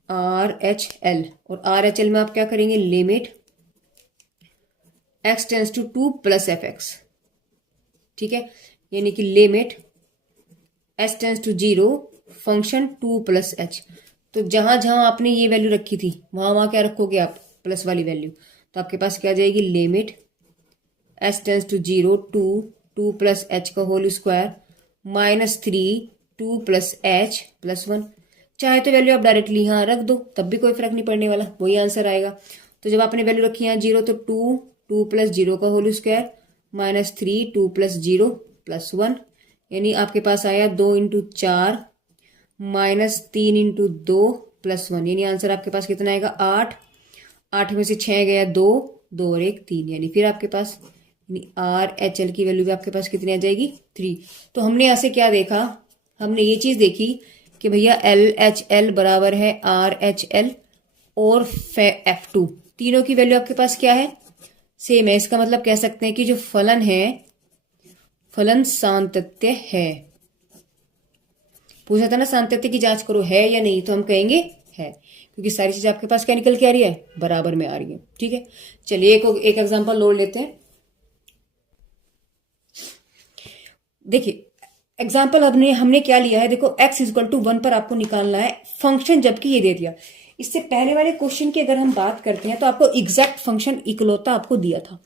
RHL। और RHL में आप क्या करेंगे, limit x tends to 2 plus fx। ठीक है, यानी कि limit h tends to 0 function 2 plus h। तो जहां जहां आपने ये वैल्यू रखी थी वहां वहां क्या रखोगे आप, प्लस वाली वैल्यू, तो आपके पास क्या आ जाएगी, limit S tends to 0 2 plus H का whole square -3 2 plus H plus 1। चाहे तो वैल्यू आप डायरेक्टली यहाँ रख दो, तब भी कोई फर्क नहीं पड़ने वाला, वही आंसर आएगा। तो जब आपने वैल्यू रखी यहाँ 0, तो 2 प्लस 0 का होल स्क्वायर -3 2 प्लस 0 प्लस 1, यानी आपके पास आया 2 इंटू 4 -3 इंटू 2 प्लस 1, यानी आंसर आपके पास कितना आएगा 8। 8 में से 6 गया 2 और 1 3, यानी फिर आपके पास आर एच एल की वैल्यू भी आपके पास कितनी आ जाएगी 3। तो हमने यहाँ से क्या देखा, हमने ये चीज देखी कि भैया एल एच एल बराबर है आर एच एल और F2, तीनों की वैल्यू आपके पास क्या है, सेम है। इसका मतलब कह सकते हैं कि जो फलन है, फलन सातत्य है। पूछा था ना सातत्य की जांच करो है या नहीं, तो हम कहेंगे है, क्योंकि सारी चीज आपके पास क्या निकल के आ रही है, बराबर में आ रही है। ठीक है, चलिए एक एग्जांपल और लेते हैं। देखिए एग्जाम्पल हमने क्या लिया है, देखो x इक्वल टू 1 पर आपको निकालना है फंक्शन, जबकि ये दे दिया। इससे पहले वाले क्वेश्चन की अगर हम बात करते हैं तो आपको एग्जैक्ट फंक्शन इकलौता आपको दिया था,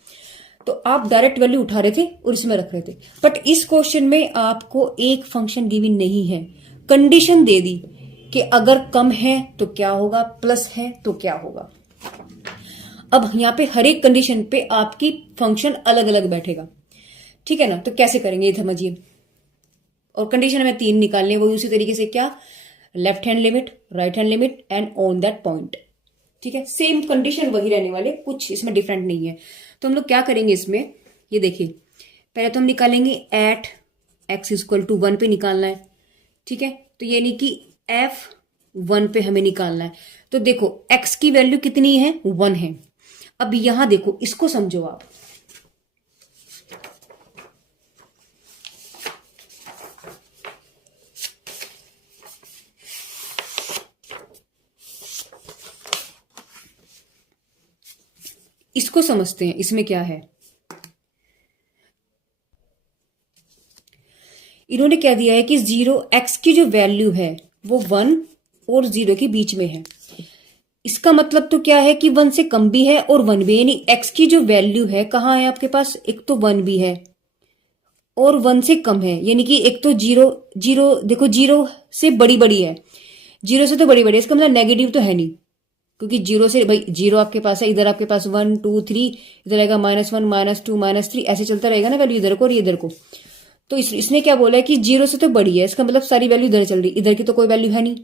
तो आप डायरेक्ट वैल्यू उठा रहे थे और इसमें रख रहे थे। बट इस क्वेश्चन में आपको एक फंक्शन गिवन नहीं है, कंडीशन दे दी कि अगर कम है तो क्या होगा, प्लस है तो क्या होगा। अब यहाँ पे हर एक कंडीशन पे आपकी फंक्शन अलग अलग बैठेगा, ठीक है ना। तो कैसे करेंगे ये समझिए, और कंडीशन हमें 3 निकालनी है, वो उसी तरीके से क्या, left hand limit, right hand limit and on that point. ठीक है, सेम कंडीशन वही रहने वाले, कुछ इसमें डिफरेंट नहीं है। तो हम लोग क्या करेंगे इसमें, ये देखिए पहले तो हम निकालेंगे एट x इक्वल टू 1 पे निकालना है। ठीक है, तो यानी कि F1 पे हमें निकालना है। तो देखो x की वैल्यू कितनी है, 1 है। अब यहां देखो, इसको समझो आप, इसको समझते हैं, इसमें क्या है। इन्होंने क्या दिया है कि 0x की जो वैल्यू है वो 1 और 0 के बीच में है। इसका मतलब तो क्या है कि 1 से कम भी है और 1 भी है, यानी x की जो वैल्यू है कहाँ है आपके पास, एक तो 1 भी है और 1 से कम है, यानी कि एक तो 0 देखो 0 से बड़ी बड़ी है, 0 से तो बड़ी बड़ी है, इसका मतलब नेगेटिव तो है नहीं, क्योंकि 0 से भाई 0 आपके पास है, इधर आपके पास 1 2 3, इधर आएगा -1 -2 -3, ऐसे चलता रहेगा ना वैल्यू इधर को और इधर को। तो इसने क्या बोला है कि 0 से तो बड़ी है, इसका मतलब सारी वैल्यू इधर चल रही, इधर की तो कोई वैल्यू है नहीं।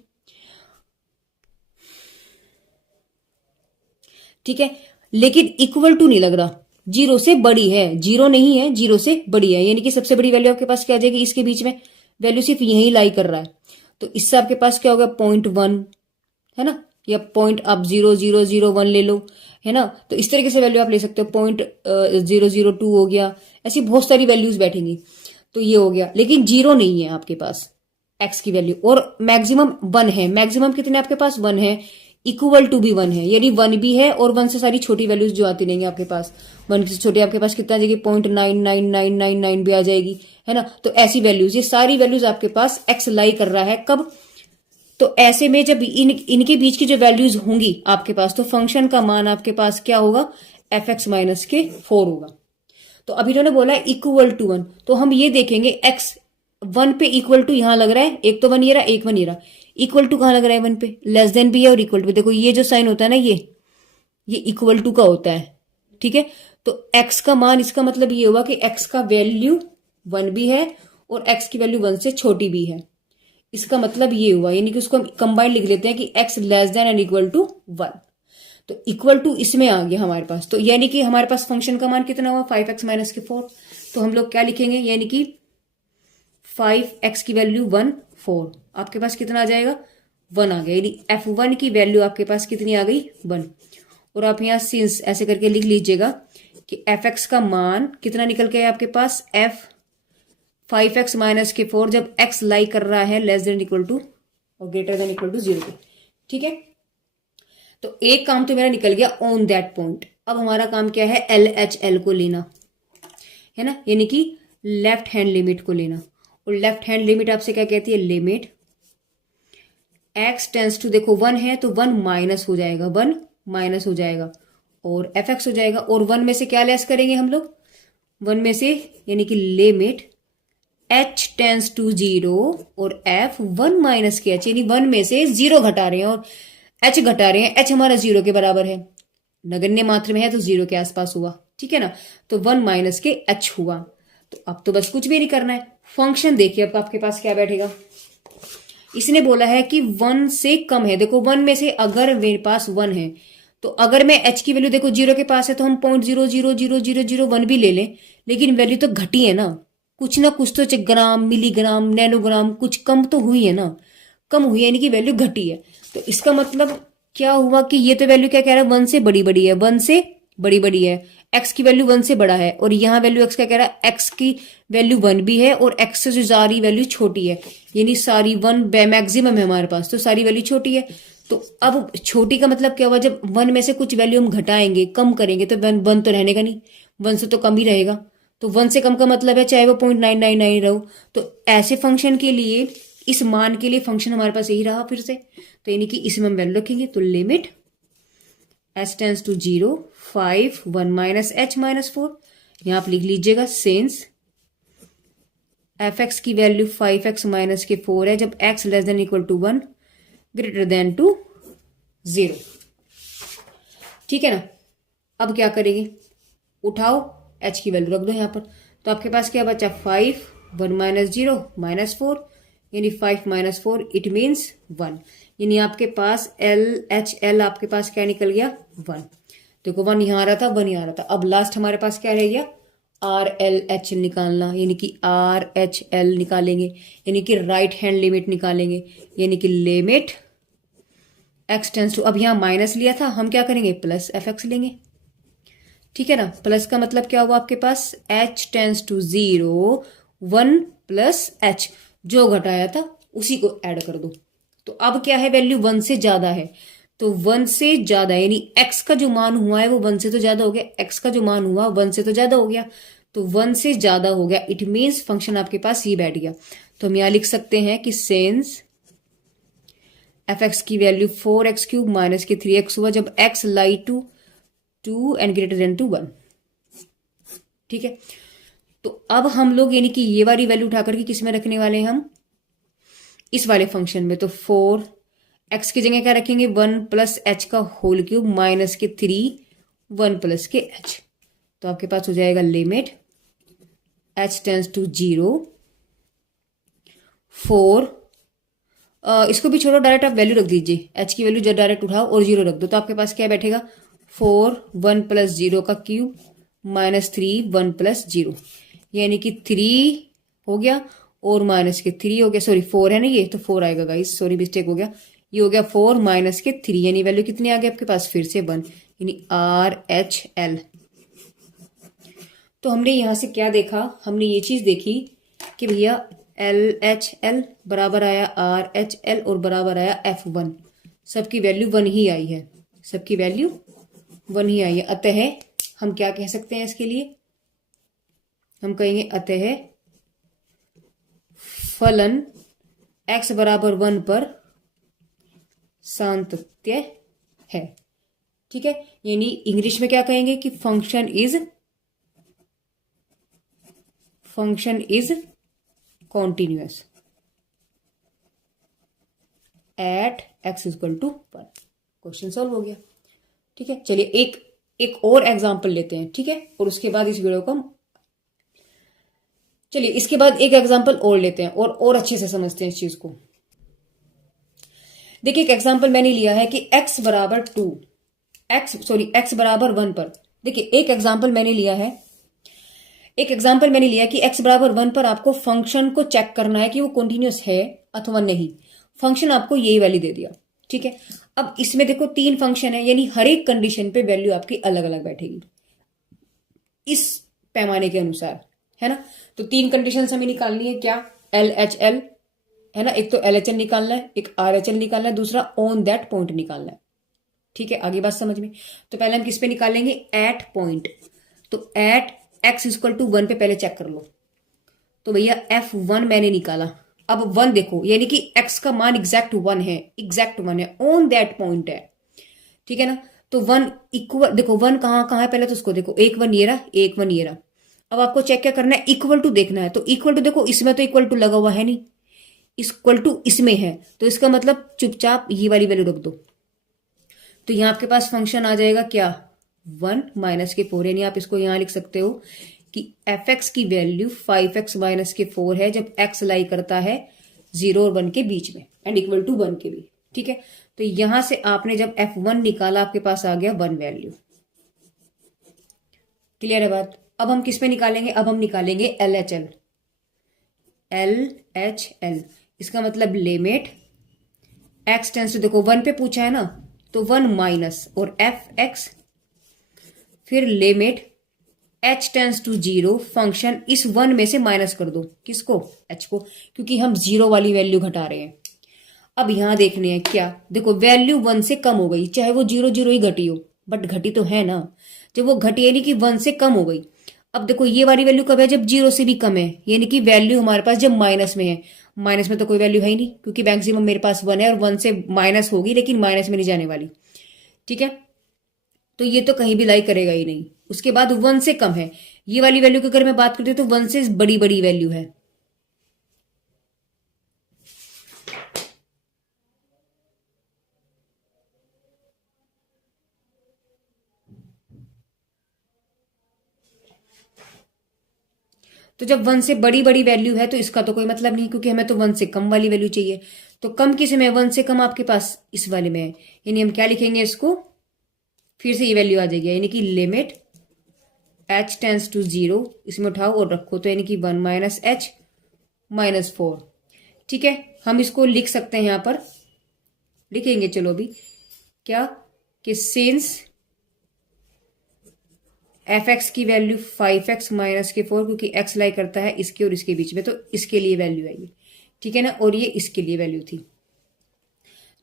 ठीक है, लेकिन इक्वल टू नहीं लग रहा, 0 से बड़ी है, 0 नहीं है, 0 से बड़ी है, यानी कि सबसे बड़ी वैल्यू आपके पास क्या आ जाएगी, इसके बीच में वैल्यू सिर्फ यही लाई कर रहा है। तो इससे आपके पास क्या होगा, 0.1 है ना, या पॉइंट आप 0.001 ले लो, है ना। तो इस तरीके से वैल्यू आप ले सकते हो, 0.002 हो गया, ऐसी बहुत सारी वैल्यूज बैठेंगी। तो ये हो गया, लेकिन 0 नहीं है आपके पास x की वैल्यू, और मैक्सिमम 1 है। मैक्सिमम कितने आपके पास, 1 है। इक्वल टू भी 1 है, यानी 1 भी है और 1 से सारी छोटी वैल्यूज जो आती रहेंगी आपके पास, 1 से छोटी आपके पास कितना आ जाएगी, 0.99999 भी आ जाएगी, है ना। तो ऐसी वैल्यूज, ये सारी वैल्यूज आपके पास x लाई कर रहा है। कब, तो ऐसे में जब इनके बीच की जो वैल्यूज होंगी आपके पास, तो फंक्शन का मान आपके पास क्या होगा, fx माइनस के 4 होगा। तो अभी इन्होंने बोला इक्वल टू 1, तो हम ये देखेंगे x 1 पे इक्वल टू यहां लग रहा है, एक तो 1 ये रहा, एक 1 ये रहा, इक्वल टू कहां लग रहा है, 1 पे, लेस देन भी है और इक्वल टू। देखो ये जो साइन होता है ना, ये इक्वल टू का होता है। ठीक है, तो x का मान, इसका मतलब ये हुआ कि x का वैल्यू 1 भी है और x की वैल्यू 1 से छोटी भी है। इसका मतलब ये हुआ, यानी कि उसको हम कंबाइंड लिख लेते हैं कि x less than and equal to 1। तो इक्वल टू इसमें आ गया हमारे पास, तो यानी कि हमारे पास फंक्शन का मान कितना हुआ, 5x माइनस के 4। तो हम लोग क्या लिखेंगे, यानी कि 5x की वैल्यू 1 4, आपके पास कितना आ जाएगा, 1 आ गया, यानी f1 की वैल्यू आपके पास कितनी आ गई, 1। और आप यहाँ सिंस ऐसे करके लिख लीजिएगा कि fx का मान कितना निकल के आया आपके पास, 5x माइनस के 4, जब x लाई कर रहा है लेस देन इक्वल टू और ग्रेटर देन इक्वल टू 0 पे। ठीक है, तो एक काम तो मेरा निकल गया ऑन दैट पॉइंट। अब हमारा काम क्या है, LHL को लेना है ना, यानी कि लेफ्ट हैंड लिमिट को लेना। और लेफ्ट हैंड लिमिट आपसे क्या कहती है, लिमिट x टेंस टू, देखो 1 है तो 1 माइनस हो जाएगा, 1 माइनस हो जाएगा, और एफ एक्स हो जाएगा, और 1 में से क्या लेस करेंगे हम लोग, 1 में से यानी कि लिमिट h टेंस टू 0 और f 1 माइनस के h, यानी 1 में से 0 घटा रहे हैं और h घटा रहे हैं, h हमारा 0 के बराबर है, नगण्य मात्र में है तो 0 के आसपास हुआ, ठीक है ना। तो 1 माइनस के h हुआ। तो अब तो बस कुछ भी नहीं करना है, फंक्शन देखिए अब आपके पास क्या बैठेगा। इसने बोला है कि 1 से कम है, देखो 1 में से अगर मेरे पास 1 है तो अगर मैं h की वैल्यू देखो 0 के पास है तो हम 0.00001 भी ले लें, लेकिन वैल्यू तो घटी है ना कुछ तो ग्राम, मिलीग्राम, नैनोग्राम कुछ कम तो हुई है ना, कम हुई है यानी कि वैल्यू घटी है। तो इसका मतलब क्या हुआ कि ये तो वैल्यू क्या कह रहा है, 1 से बड़ी बड़ी है, 1 से बड़ी बड़ी है, x की वैल्यू 1 से बड़ा है, और यहाँ वैल्यू x क्या कह रहा है, x की वैल्यू 1 भी है और x से जो सारी वैल्यू छोटी है, यानी सारी 1 मैक्सिमम है हमारे पास, तो सारी वैल्यू छोटी है। तो अब छोटी का मतलब क्या हुआ, जब 1 में से कुछ वैल्यू हम घटाएंगे, कम करेंगे तो 1 तो रहने का नहीं, 1 से तो कम ही रहेगा। तो 1 से कम का मतलब है चाहे वो 0.999 रहो। तो ऐसे फंक्शन के लिए, इस मान के लिए फंक्शन हमारे पास यही रहा फिर से, तो यानी कि इसमें हम वैल्यू रखेंगे। तो limit h tends to 0 5 1 minus h minus 4, यहां आप लिख लीजिएगा सिंस एफ एक्स की वैल्यू 5x माइनस के 4 है, जब x less than equal to 1 greater than to 0, ठीक है ना। अब क्या करेंगे, उठाओ h की वैल्यू रख दो यहाँ पर, तो आपके पास क्या बचा 5 1 माइनस 0 माइनस 4, यानी 5 माइनस 4 इट मीन्स 1, यानी आपके पास LHL आपके पास क्या निकल गया 1। देखो 1 यहाँ आ रहा था, 1 यहाँ आ रहा था। अब लास्ट हमारे पास क्या रह गया, RLHL निकालना, यानी कि RHL निकालेंगे, यानी कि राइट हैंड लिमिट निकालेंगे, यानी कि लिमिट x टेंस टू, अब यहाँ माइनस लिया था, हम क्या करेंगे प्लस एफ एक्स लेंगे, ठीक है ना। प्लस का मतलब क्या हुआ आपके पास, h tends to 0 1 plus h, जो घटाया था उसी को ऐड कर दो। तो अब क्या है, वैल्यू 1 से ज्यादा है, तो 1 से ज्यादा यानी x का जो मान हुआ है वो 1 से तो ज्यादा हो गया, x का जो मान हुआ 1 से तो ज्यादा हो गया, तो 1 से ज्यादा हो गया, इट मीन्स फंक्शन आपके पास ये बैठ गया। तो हम यहां लिख सकते हैं कि सिंस एफ एक्स की वैल्यू 4x³ माइनस के 3x हुआ जब x lie to 2 and greater than to 1, ठीक है। तो अब हम लोग यानी कि ये वाली वैल्यू उठा करके किस में रखने वाले हैं, हम इस वाले फंक्शन में। तो 4x की जगह क्या रखेंगे, 1 प्लस h का होल क्यूब माइनस के 3 1 प्लस के h, तो आपके पास हो जाएगा लिमिट h टेंस टू 0 4, इसको भी छोड़ो, डायरेक्ट आप वैल्यू रख दीजिए, h की वैल्यू जब डायरेक्ट उठाओ और 0 रख दो, तो आपके पास क्या बैठेगा 4 1 प्लस 0 का क्यूब माइनस 3 1 प्लस 0, यानी कि 3 हो गया और माइनस के 3 हो गया, सॉरी 4 है ना ये, तो 4 आएगा गाइस, सॉरी मिस्टेक हो गया, ये हो गया 4 माइनस के 3, यानी वैल्यू कितनी आ गई आपके पास फिर से 1, यानी RHL। तो हमने यहां से क्या देखा, हमने ये चीज देखी कि भैया LHL बराबर आया RHL और बराबर आया F1, सबकी वैल्यू 1 ही आई है, सबकी वैल्यू 1 ही आई है। अतः हम क्या कह सकते हैं इसके लिए, हम कहेंगे अतः फलन x बराबर 1 पर सांतत्य है, ठीक है। यानी इंग्लिश में क्या कहेंगे कि function is continuous at x equal to 1, question solve हो गया, ठीक है। चलिए एक और एग्जांपल लेते हैं, ठीक है, और उसके बाद इस वीडियो को हम, चलिए इसके बाद एक एग्जांपल और लेते हैं और अच्छे से समझते हैं इस चीज को। देखिए एक एग्जांपल मैंने लिया है कि x बराबर 2, x बराबर 1 पर, देखिए एक एग्जांपल मैंने लिया है कि x बराबर 1 पर आपको फंक्शन को चेक करना है कि वो कंटिन्यूअस है अथवा नहीं। फंक्शन आपको यही वैल्यू दे दिया, ठीक है। अब इसमें देखो 3 फंक्शन है, यानी हर एक कंडीशन पे वैल्यू आपकी अलग अलग बैठेगी इस पैमाने के अनुसार, है ना। तो 3 कंडीशन हमें निकालनी है, क्या LHL है ना, एक तो LHL निकालना है, एक RHL निकालना है, दूसरा ऑन दैट पॉइंट निकालना है, ठीक है। आगे बात समझ में, तो पहले हम किस पे निकालेंगे, एट पॉइंट। तो एट x इक्वल टू 1 पे पहले चेक कर लो, तो भैया F1 मैंने निकाला। अब 1 देखो, यानी कि x का मान एग्जैक्ट 1 है, ऑन दैट पॉइंट है, ठीक है ना। तो वन इक्वल, देखो वन कहाँ कहाँ है पहले तो उसको देखो, एक वन ये रहा, एक वन ये रहा। अब आपको चेक क्या करना है, इक्वल टू देखना है। तो इक्वल टू देखो, इसमें तो इक्वल टू लगा हुआ है नहीं, इक्वल टू इसमें है, तो इसका मतलब चुपचाप ये वाली वैल्यू रख दो। तो यहाँ आपके पास फंक्शन आ जाएगा क्या, 1 - के 4, यानी आप इसको यहां लिख सकते हो कि एफ एक्स की वैल्यू 5x - के 4 है जब x लाई करता है 0 और 1 के बीच में एंड इक्वल टू 1 के भी। ठीक है, तो यहां से आपने जब F1 निकाला आपके पास आ गया 1 वैल्यू। क्लियर है बात। अब हम किस पे निकालेंगे, अब हम निकालेंगे LHL। LHL इसका मतलब लिमिट x टेंस टू, देखो 1 पे पूछा है ना, तो 1 माइनस और fx, फिर limit h tends to 0, function इस 1 में से माइनस कर दो, किसको, h को, क्योंकि हम 0 वाली वैल्यू घटा रहे हैं। अब यहां देखने हैं क्या, देखो वैल्यू 1 से कम हो गई, चाहे वो 0 0 ही घटी हो, बट घटी तो है ना, जब वो घटी यानी कि 1 से कम हो गई। अब देखो ये वाली वैल्यू कब है, जब 0 से भी कम है, यानी कि वैल्यू हमारे पास जब माइनस में है। माइनस में तो कोई वैल्यू है ही नहीं, क्योंकि मैक्सिमम मेरे पास 1 है और 1 से माइनस होगी, लेकिन माइनस में नहीं जाने वाली। ठीक है, तो ये तो कहीं भी लाई करेगा ही नहीं। उसके बाद 1 से कम है, ये वाली वैल्यू की अगर मैं बात करती हूँ तो 1 से बड़ी बड़ी वैल्यू है। तो जब 1 से बड़ी बड़ी वैल्यू है तो इसका तो कोई मतलब नहीं, क्योंकि हमें तो 1 से कम वाली वैल्यू चाहिए। तो कम किस में, 1 से कम आपके पास इस वाले में है, यानी हम क्या लिखेंगे इसको, फिर से ये वैल्यू आ जाएगी, यानी कि लिमिट h टेंस टू 0, इसमें उठाओ और रखो, तो यानी कि 1 - h - 4। ठीक है, हम इसको लिख सकते हैं, यहां पर लिखेंगे, चलो अभी क्या, कि सिंस एफ एक्स की वैल्यू 5x - के 4, क्योंकि x लाई करता है इसके और इसके बीच में, तो इसके लिए वैल्यू आई है। ठीक है ना, और ये इसके लिए वैल्यू थी।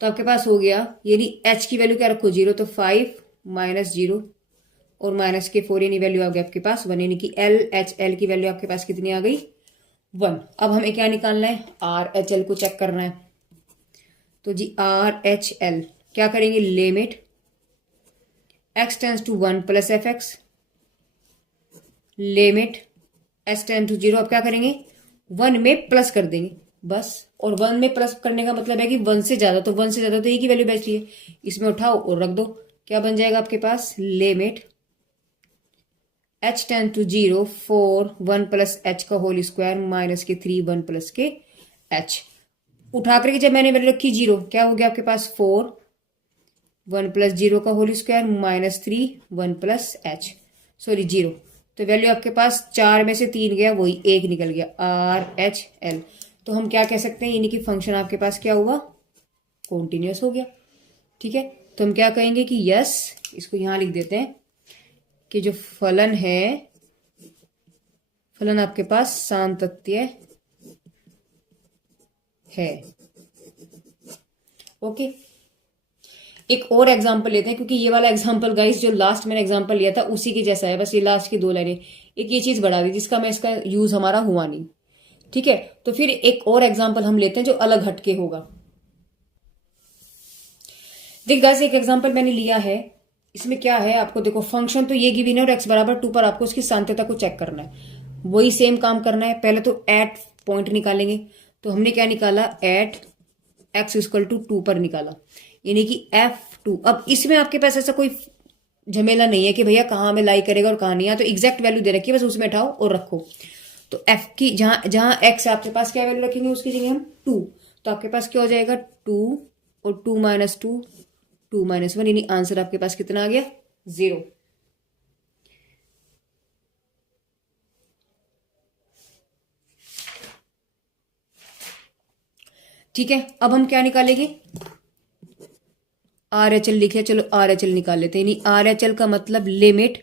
तो आपके पास हो गया, यानी h की वैल्यू क्या रखो, 0, तो 5 - 0 और -के 4, यानी वैल्यू आ गई आपके पास 1, यानी कि LHL की वैल्यू आपके पास कितनी आ गई, 1। अब हमें क्या निकालना है, RHL को चेक करना है। तो जी RHL क्या करेंगे, limit x tends to 1 + fx, limit h tends to 0, अब क्या करेंगे, 1 में प्लस कर देंगे बस। और 1 में प्लस करने का मतलब है कि 1 से ज्यादा, तो 1 से ज्यादा तो एक ही वैल्यू बचती है, इसमें उठाओ और रख दो। क्या बन जाएगा आपके पास, limit h tends to 0 4 1 + h का होल स्क्वायर -के 3 1 + के h। उठा करके जब मैंने वैल्यू रखी 0, क्या हो गया आपके पास, 4 1 + 0 का होल स्क्वायर -3 1 + h, सॉरी 0। तो वैल्यू आपके पास 4 में से 3 गया, वही 1 निकल गया, RHL। तो हम क्या कह सकते हैं, यानी कि फंक्शन आपके पास क्या हुआ, कॉन्टिन्यूअस हो गया। ठीक है, तो हम क्या कहेंगे कि यस, इसको यहां लिख देते हैं कि जो फलन है, फलन आपके पास सातत्य है। ओके, एक और एग्जाम्पल लेते हैं, क्योंकि ये वाला एग्जाम्पल गाइस जो लास्ट मैंने एग्जाम्पल लिया था उसी की जैसा है, बस ये लास्ट की 2 लाइनें, एक ये चीज बढ़ा दी जिसका मैं इसका यूज हमारा हुआ नहीं। ठीक है, तो फिर एक और एग्जाम्पल हम लेते हैं जो अलग हटके होगा। देख गाइस, एक एग्जाम्पल मैंने लिया है, इसमें क्या है, आपको देखो फंक्शन तो ये गिवन है और x = 2 पर आपको उसकी सांत्यता को चेक करना है। वही सेम काम करना है, पहले तो एट पॉइंट निकालेंगे। तो हमने क्या निकाला, एट x = 2 पर निकाला, यानी कि F2। अब इसमें आपके पास ऐसा कोई झमेला नहीं है कि भैया कहाँ में लाई करेगा और कहाँ नहीं है, तो एग्जैक्ट वैल्यू दे रखी है, बस उसमें उठाओ और रखो। तो F की जहां जहां x आपके पास क्या वैल्यू रखेंगे, उसकी जगह हम 2, तो आपके पास क्या हो जाएगा, 2 और 2 - 2 2 - 1, यानी आंसर आपके पास कितना आ गया, 0। ठीक है, अब हम क्या निकालेंगे, RHL लिखे, चलो RHL निकाल लेते हैं। यानी RHL का मतलब limit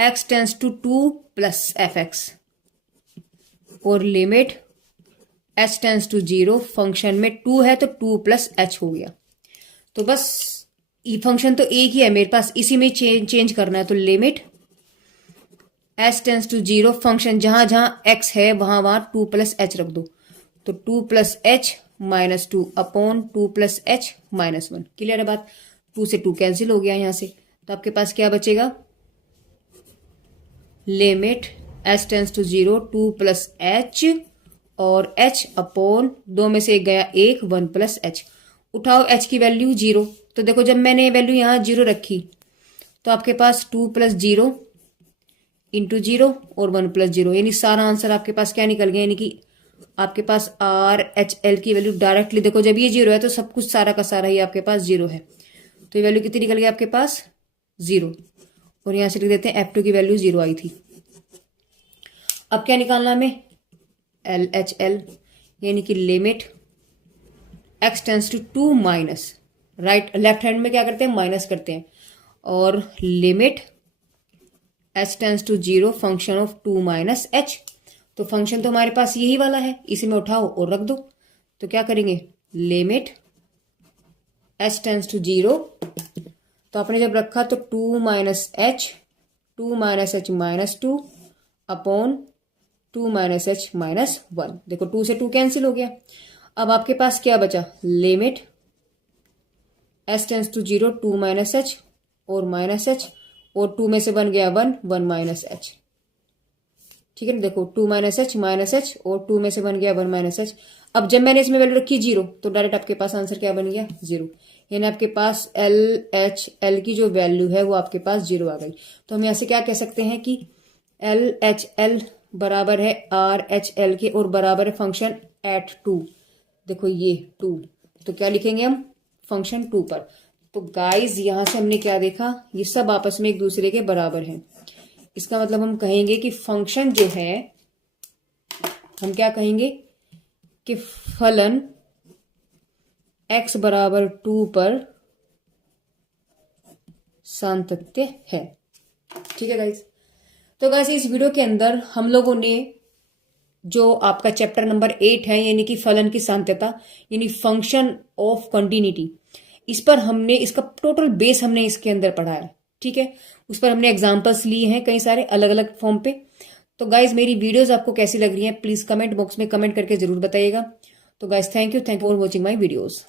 x tends to 2 + fx और limit h tends to 0, function में 2 है तो 2 + h हो गया। तो बस ये फंक्शन तो एक ही है मेरे पास, इसी में चेंज करना है। तो limit h tends to 0, function जहां जहां x है वहां वहां 2 + h रख दो, तो 2 + h - 2 अपॉन 2 + h - 1। क्लियर है बात। 2 से 2 कैंसिल हो गया यहाँ से, तो आपके पास क्या बचेगा, limit h tends to 0 2 plus h और h अपॉन 2 में से एक गया 1 1 प्लस h। उठाओ h की वैल्यू 0, तो देखो जब मैंने वैल्यू यहाँ 0 रखी तो आपके पास 2 प्लस 0 इंटू 0 और 1 प्लस 0, यानी सारा आंसर आपके पास क्या निकल गया, यानी कि आपके पास RHL की वैल्यू डायरेक्टली, देखो जब ये 0 है तो सब कुछ सारा का सारा ही आपके पास 0 है, तो ये वैल्यू कितनी निकल गई आपके पास 0, और यहां से लिख देते हैं F2 की वैल्यू 0 आई थी। अब क्या निकालना हमें, LHL, यानी कि limit x tends to 2 minus, right left hand में क्या करते हैं, माइनस करते हैं, और limit h tends to 0 function of 2 minus h। तो फंक्शन तो हमारे पास यही वाला है, इसी में उठाओ और रख दो, तो क्या करेंगे, लिमिट h टेंस टू 0, तो आपने जब रखा तो 2 minus h minus 2 upon 2 minus h minus 1, देखो 2 से 2 कैंसिल हो गया। अब आपके पास क्या बचा, limit h tends to 0 2 minus h और माइनस h, और 2 में से 1 गया 1 1 माइनस h, ठीक है ना, देखो 2 माइनस h और 2 में से 1 गया 1 माइनस h। अब जब मैंने इसमें वैल्यू रखी 0 तो डायरेक्ट आपके पास आंसर क्या बन गया, 0, यानी आपके पास LHL की जो वैल्यू है वो आपके पास 0 आ गई। तो हम यहाँ से क्या कह सकते हैं कि LHL बराबर है RHL के और बराबर है फंक्शन एट 2, देखो ये 2, तो क्या लिखेंगे हम, फंक्शन 2 पर। तो गाइज यहां से हमने क्या देखा, ये सब आपस में एक दूसरे के बराबर हैं, इसका मतलब हम कहेंगे कि फंक्शन जो है, हम क्या कहेंगे कि फलन x बराबर 2 पर सातत्य है, ठीक है गाइज। तो गाइज इस वीडियो के अंदर हम लोगों ने जो आपका चैप्टर नंबर 8 है, यानी कि फलन की सातत्यता, यानी फंक्शन ऑफ कंटिन्यूटी, इस पर हमने इसका टोटल बेस हमने इसके अंदर पढ़ा है, ठीक है। उस पर हमने एग्जांपल्स लिए हैं कई सारे अलग अलग फॉर्म पे। तो गाइज मेरी वीडियोस आपको कैसी लग रही हैं, प्लीज कमेंट बॉक्स में कमेंट करके जरूर बताइएगा। तो guys thank you for watching my videos.